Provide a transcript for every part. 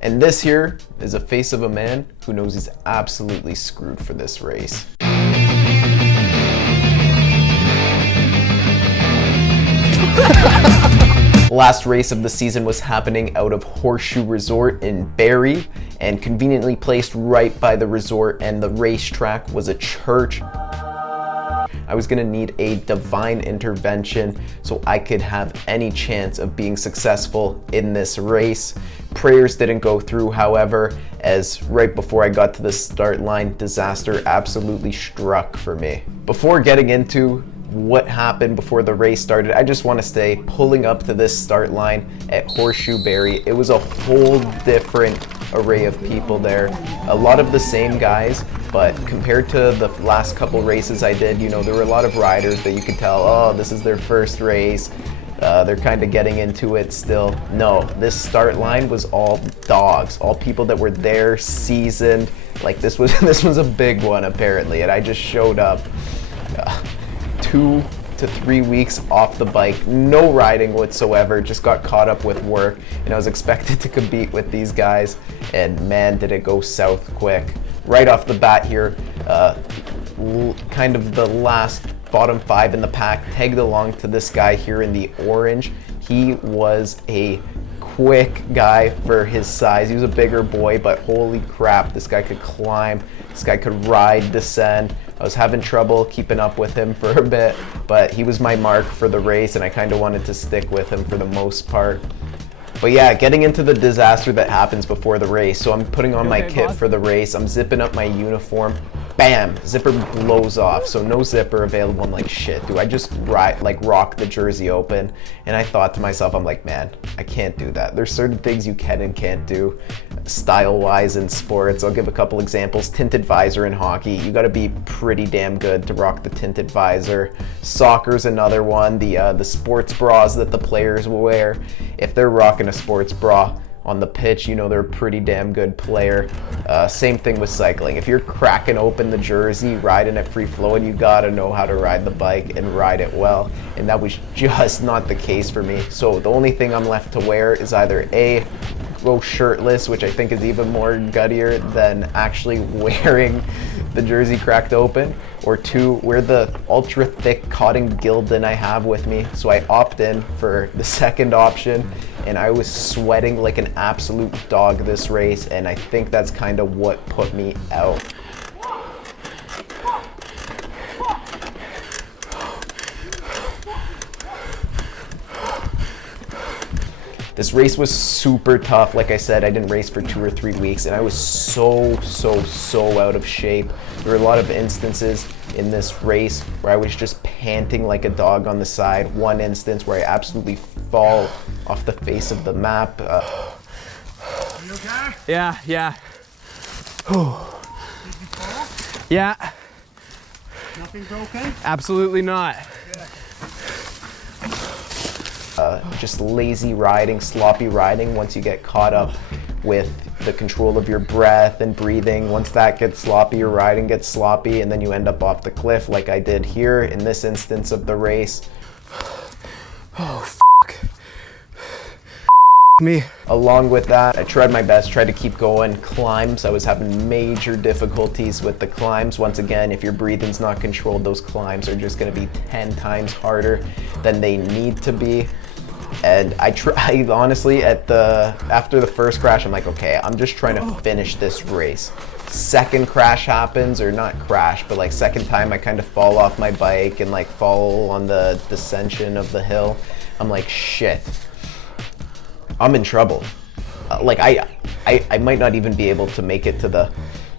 And this here is a face of a man who knows he's absolutely screwed for this race. Last race of the season was happening out of Horseshoe Resort in Barrie, and conveniently placed right by the resort and the racetrack was a church. I was gonna need a divine intervention so I could have any chance of being successful in this race. Prayers didn't go through, however, as right before I got to the start line, disaster absolutely struck for me. Before getting into what happened before the race started, I just want to say, pulling up to this start line at Horseshoe Barrie, it was a whole different array of people there. A lot of the same guys, but compared to the last couple races I did, you know, there were a lot of riders that you could tell, oh, this is their first race. They're kind of getting into it still. No, this start line was all dogs, all people that were there, seasoned. Like this was a big one apparently, and I just showed up 2 to 3 weeks off the bike, no riding whatsoever, just got caught up with work, and I was expected to compete with these guys, and man, did it go south quick. Right off the bat here, kind of the last bottom 5 in the pack, tagged along to this guy here in the orange. He was a quick guy for his size. He was a bigger boy, but holy crap, this guy could climb, this guy could ride, descend. I was having trouble keeping up with him for a bit, but he was my mark for the race, and I kind of wanted to stick with him for the most part. But yeah, getting into the disaster that happens before the race. So I'm putting on my kit for the race. I'm zipping up my uniform. Bam! Zipper blows off. So no zipper available. I'm like, shit, do I just rock the jersey open? And I thought to myself, I'm like, man, I can't do that. There's certain things you can and can't do style-wise in sports. I'll give a couple examples. Tinted visor in hockey. You got to be pretty damn good to rock the tinted visor. Soccer's another one. The sports bras that the players will wear. If they're rocking a sports bra on the pitch, you know they're a pretty damn good player. Same thing with cycling. If you're cracking open the jersey, riding it free flowing, you gotta know how to ride the bike and ride it well. And that was just not the case for me. So the only thing I'm left to wear is either A, go shirtless, which I think is even more guttier than actually wearing the jersey cracked open, or 2, wear the ultra thick cotton gildan I have with me. So I opt in for the second option, and I was sweating like an absolute dog this race, and I think that's kind of what put me out. This race was super tough. Like I said, I didn't race for 2 or 3 weeks, and I was so out of shape. There were a lot of instances in this race where I was just panting like a dog on the side. One instance where I absolutely fall off the face of the map. Are you okay? Yeah. Did you fall? Yeah. Nothing broken? Absolutely not. Just lazy riding, sloppy riding. Once you get caught up with the control of your breath and breathing, once that gets sloppy, your riding gets sloppy, and then you end up off the cliff like I did here in this instance of the race. Oh, me. Along with that, I tried my best, tried to keep going. Climbs, I was having major difficulties with the climbs. Once again, if your breathing's not controlled, those climbs are just gonna be 10 times harder than they need to be. And I honestly, after the first crash, I'm like, okay, I'm just trying to finish this race. Second crash happens, or not crash, but like second time I kind of fall off my bike and like fall on the descension of the hill. I'm like, shit, I'm in trouble. Like I might not even be able to make it to the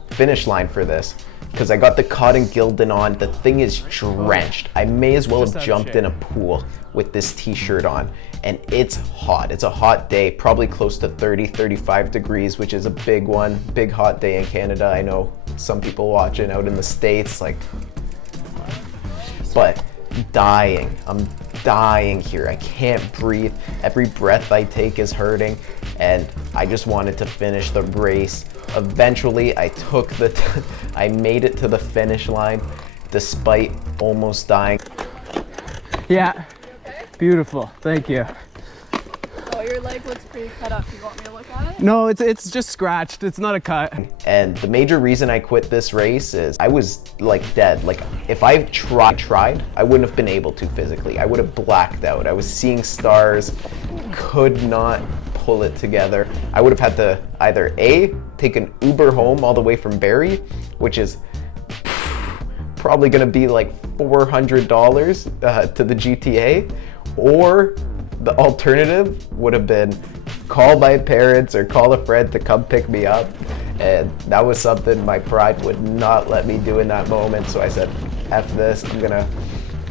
finish line for this, because I got the cotton gildan on. The thing is drenched. I may as well have jumped in a pool with this t-shirt on, and it's hot. It's a hot day, probably close to 30, 35 degrees, which is a big one. Big hot day in Canada. I know some people watching out in the States, like, but dying. I'm dying here. I can't breathe. Every breath I take is hurting, and I just wanted to finish the race. Eventually, I made it to the finish line despite almost dying. Yeah. Beautiful. Thank you. Oh, your leg looks pretty cut up. You want me to look at it? No, it's just scratched. It's not a cut. And the major reason I quit this race is I was like dead. Like if I tried, I wouldn't have been able to physically. I would have blacked out. I was seeing stars, could not pull it together. I would have had to either A, take an Uber home all the way from Barrie, which is probably gonna be like $400 to the GTA, or the alternative would have been call my parents or call a friend to come pick me up. And that was something my pride would not let me do in that moment. So I said, F this, I'm gonna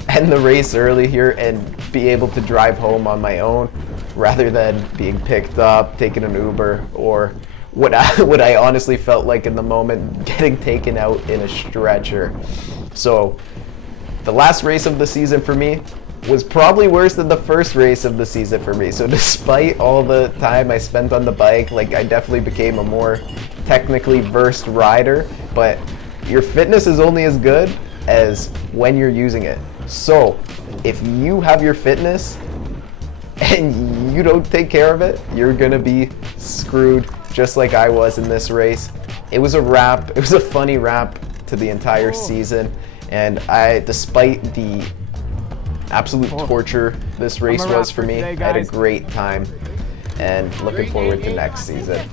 end the race early here and be able to drive home on my own rather than being picked up, taking an Uber, or what I honestly felt like in the moment, getting taken out in a stretcher. So the last race of the season for me was probably worse than the first race of the season for me. So despite all the time I spent on the bike, like I definitely became a more technically versed rider, but your fitness is only as good as when you're using it. So if you have your fitness and you don't take care of it, you're gonna be screwed, just like I was in this race. It was a wrap. It was a funny wrap to the entire season, and despite the absolute torture this race was for me, I had a great time and looking forward to next season.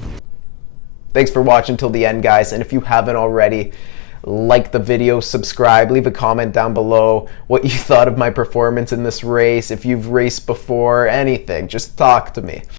Thanks for watching till the end, guys, and if you haven't already, like the video, subscribe, leave a comment down below what you thought of my performance in this race, if you've raced before, anything, just talk to me.